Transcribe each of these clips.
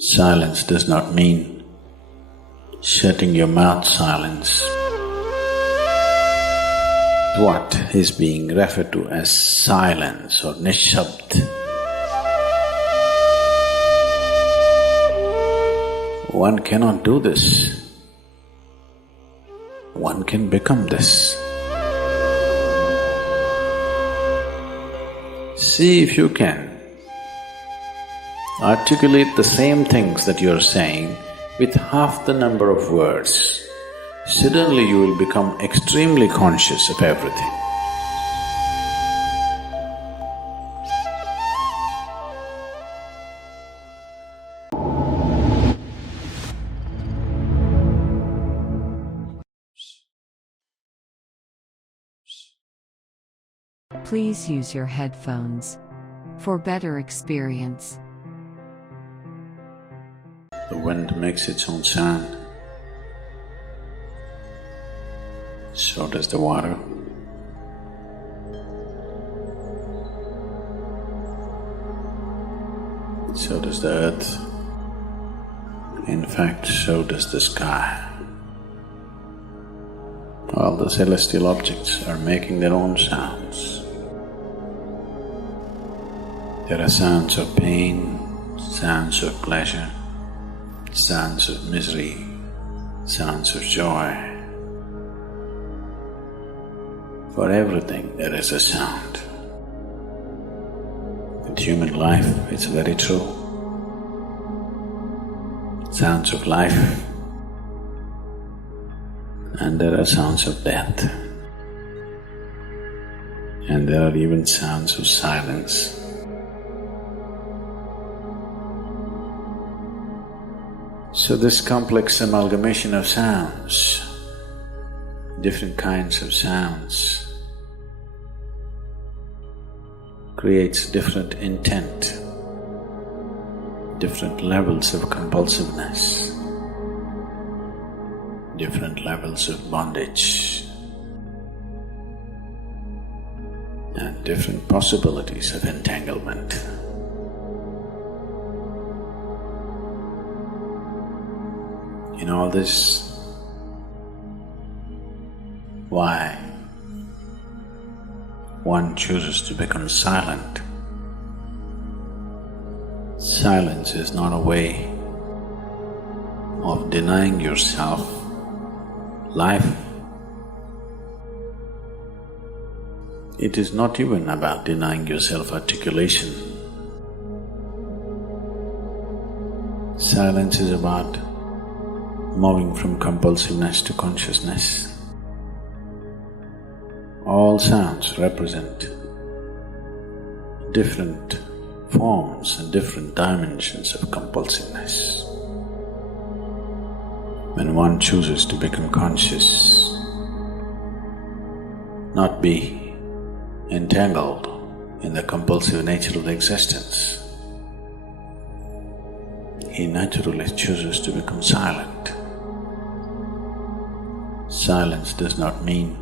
Silence does not mean shutting your mouth silence. What is being referred to as silence or nishabd? One cannot do this. One can become this. See if you can articulate the same things that you're saying with half the number of words. Suddenly you will become extremely conscious of everything. Please use your headphones for better experience. The wind makes its own sound. So does the water. So does the earth. In fact, so does the sky. All the celestial objects are making their own sounds. There are sounds of pain, sounds of pleasure, sounds of misery, sounds of joy. For everything there is a sound. In human life, it's very true. Sounds of life, and there are sounds of death, and there are even sounds of silence. So this complex amalgamation of sounds, different kinds of sounds, creates different intent, different levels of compulsiveness, different levels of bondage, and different possibilities of entanglement. In all this, why one chooses to become silent? Silence is not a way of denying yourself life. It is not even about denying yourself articulation. Silence is about moving from compulsiveness to consciousness. All sounds represent different forms and different dimensions of compulsiveness. When one chooses to become conscious, not be entangled in the compulsive nature of the existence, he naturally chooses to become silent. Silence does not mean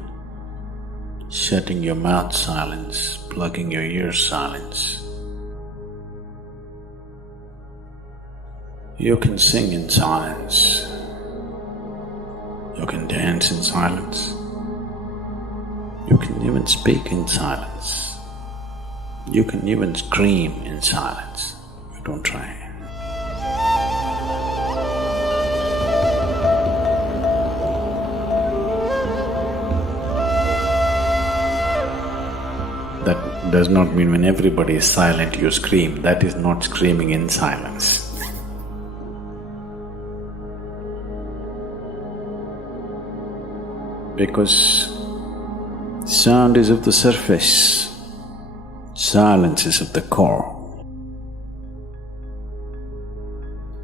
shutting your mouth silence, plugging your ears silence. You can sing in silence, you can dance in silence, you can even speak in silence, you can even scream in silence. Don't try. That does not mean when everybody is silent you scream. That is not screaming in silence. Because sound is of the surface, silence is of the core.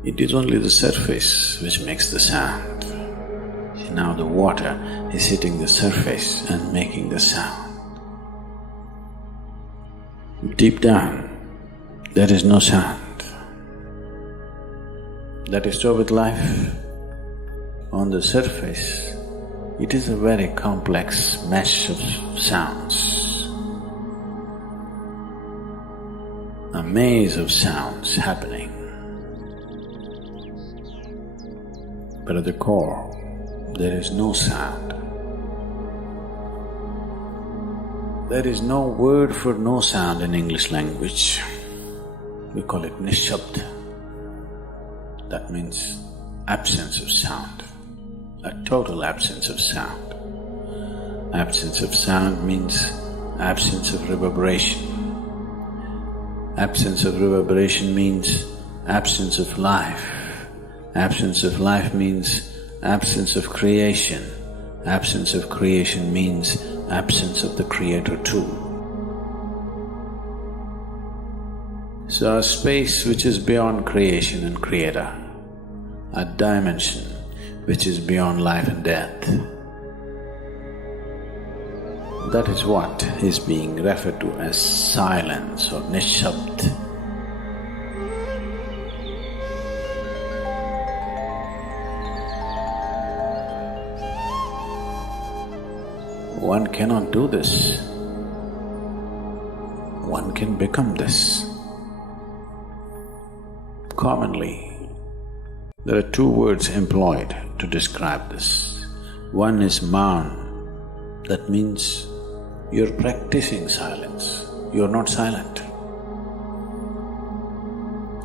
It is only the surface which makes the sound. See, now the water is hitting the surface and making the sound. Deep down, there is no sound. That is so with life. On the surface, it is a very complex mesh of sounds, a maze of sounds happening. but at the core, there is no sound. There is no word for no sound in English language. We call it nishabd. That means absence of sound, a total absence of sound. Absence of sound means absence of reverberation. Absence of reverberation means absence of life. Absence of life means absence of creation. Absence of creation means absence of the Creator too. So a space which is beyond creation and Creator, a dimension which is beyond life and death, that is what is being referred to as silence or nishabd. One cannot do this. One can become this. Commonly, there are two words employed to describe this. One is maun, that means you're practicing silence, you're not silent.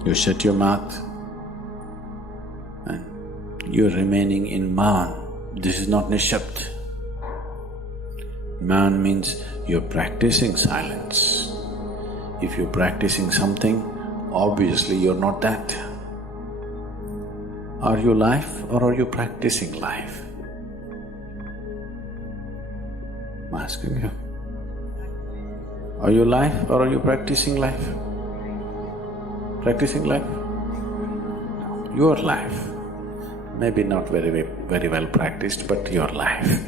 You shut your mouth and you're remaining in maun. This is not nishabd. Maun means you're practicing silence. If you're practicing something, obviously you're not that. Are you life or are you practicing life? I'm asking you. Are you life or are you practicing life? Practicing life? No, your life. Maybe not very well practiced, but your life.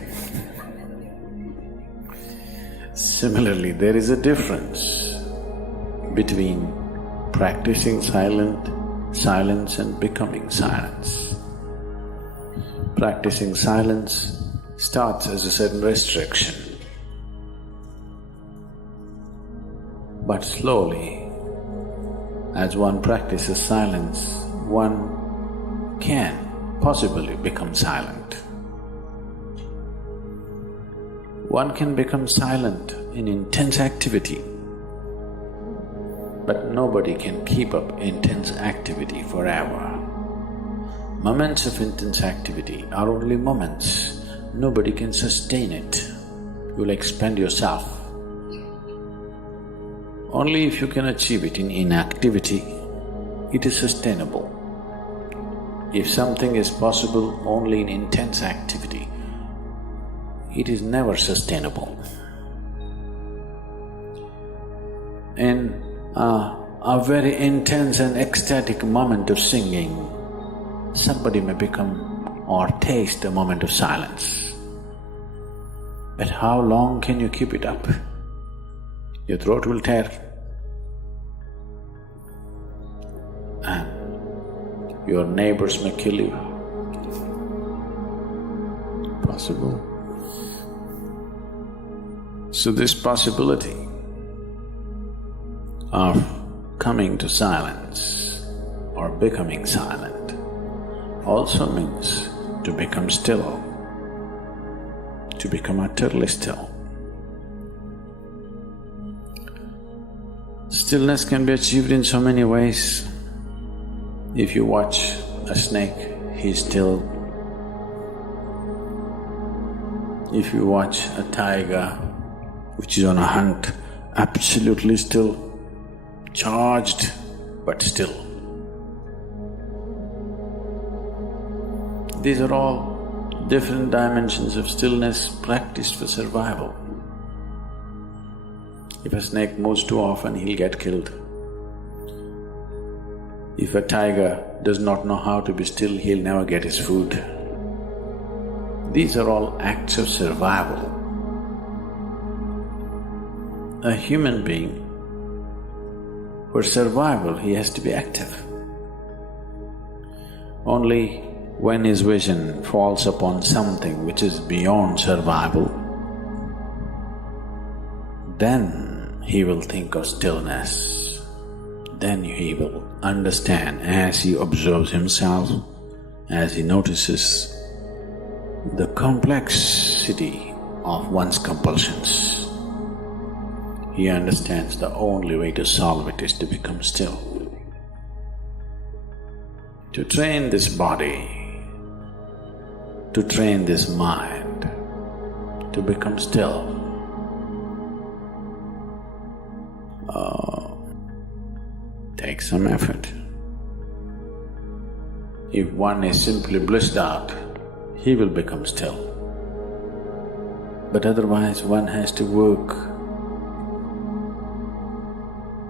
Similarly, there is a difference between practicing silence and becoming silence. Practicing silence starts as a certain restriction, but slowly, as one practices silence, one can possibly become silent. One can become silent in intense activity, but nobody can keep up intense activity forever. Moments of intense activity are only moments, nobody can sustain it. You'll expend yourself. Only if you can achieve it in inactivity, it is sustainable. If something is possible only in intense activity, it is never sustainable. In a very intense and ecstatic moment of singing, somebody may become or taste a moment of silence. But how long can you keep it up? Your throat will tear and your neighbors may kill you. Possible. So this possibility of coming to silence or becoming silent also means to become still, to become utterly still. Stillness can be achieved in so many ways. If you watch a snake, he's still. If you watch a tiger which is on a hunt, absolutely still, charged but still. These are all different dimensions of stillness practiced for survival. If a snake moves too often, he'll get killed. If a tiger does not know how to be still, he'll never get his food. These are all acts of survival. A human being, for survival, he has to be active. Only when his vision falls upon something which is beyond survival, then he will think of stillness. Then he will understand as he observes himself, as he notices the complexity of one's compulsions, he understands the only way to solve it is to become still. To train this body, to train this mind, to become still. Takes some effort. If one is simply blissed out, he will become still. But otherwise one has to work.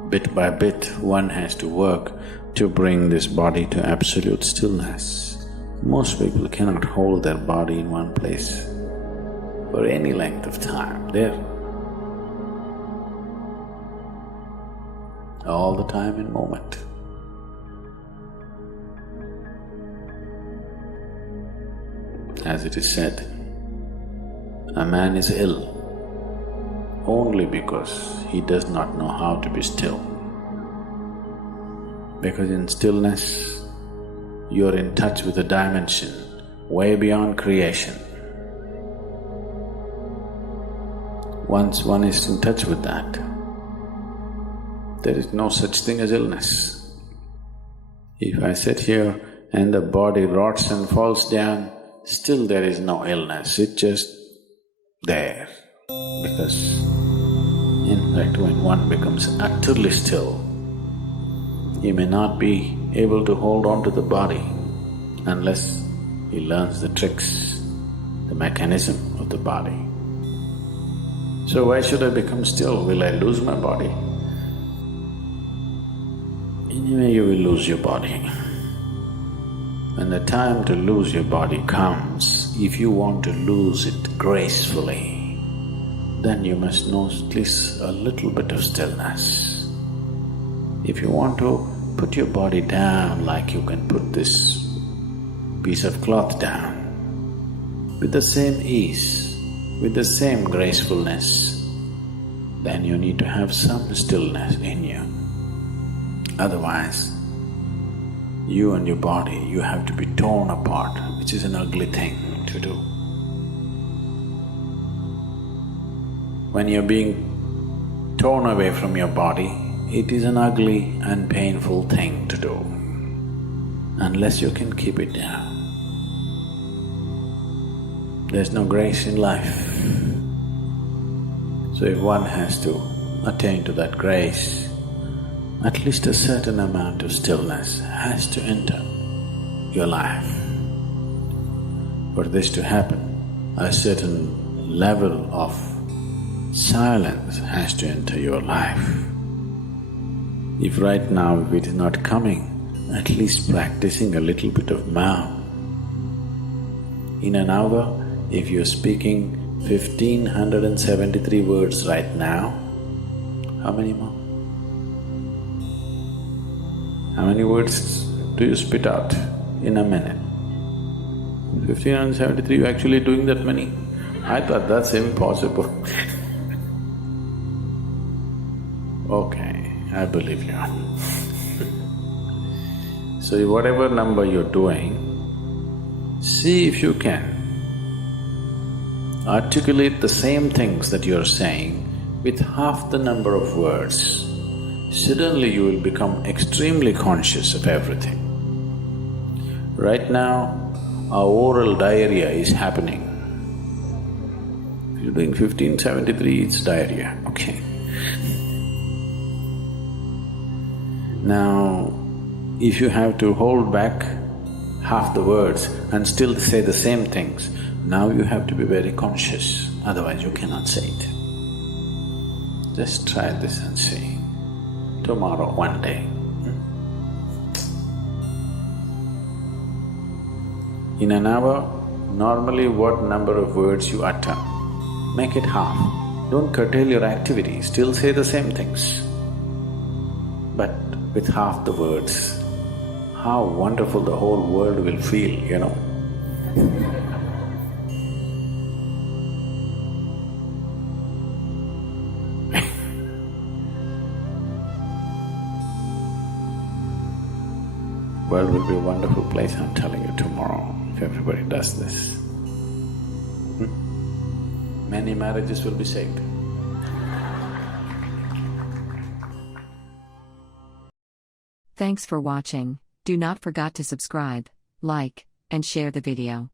Bit by bit, one has to work to bring this body to absolute stillness. Most people cannot hold their body in one place for any length of time. They're all the time in moment. As it is said, a man is ill only because he does not know how to be still. Because in stillness, you're in touch with a dimension way beyond creation. Once one is in touch with that, there is no such thing as illness. If I sit here and the body rots and falls down, still there is no illness, it's just there. Because in fact, when one becomes utterly still, he may not be able to hold on to the body unless he learns the tricks, the mechanism of the body. So why should I become still? Will I lose my body? Anyway, you will lose your body. When the time to lose your body comes, if you want to lose it gracefully, then you must know at least a little bit of stillness. If you want to put your body down like you can put this piece of cloth down, with the same ease, with the same gracefulness, then you need to have some stillness in you. Otherwise, you and your body, you have to be torn apart, which is an ugly thing to do. When you're being torn away from your body, it is an ugly and painful thing to do, unless you can keep it down. There's no grace in life. So if one has to attain to that grace, at least a certain amount of stillness has to enter your life. For this to happen, a certain level of silence has to enter your life. If right now if it is not coming, at least practicing a little bit of mouth. In an hour, if you're speaking 1573 words right now, how many more? How many words do you spit out in a minute? 1573, you're actually doing that many? I thought that's impossible. Okay, I believe you. So whatever number you're doing, see if you can articulate the same things that you're saying with half the number of words. Suddenly you will become extremely conscious of everything. Right now, our oral diarrhea is happening. If you're doing 1573, it's diarrhea, okay. Now, if you have to hold back half the words and still say the same things, now you have to be very conscious, otherwise you cannot say it. Just try this and see. Tomorrow, one day. In an hour, normally what number of words you utter, make it half. Don't curtail your activity, still say the same things, but with half the words. How wonderful the whole world will feel, you know. world will be a wonderful place, I'm telling you, tomorrow, if everybody does this. Many marriages will be saved. Thanks for watching. Do not forget to subscribe, like, and share the video.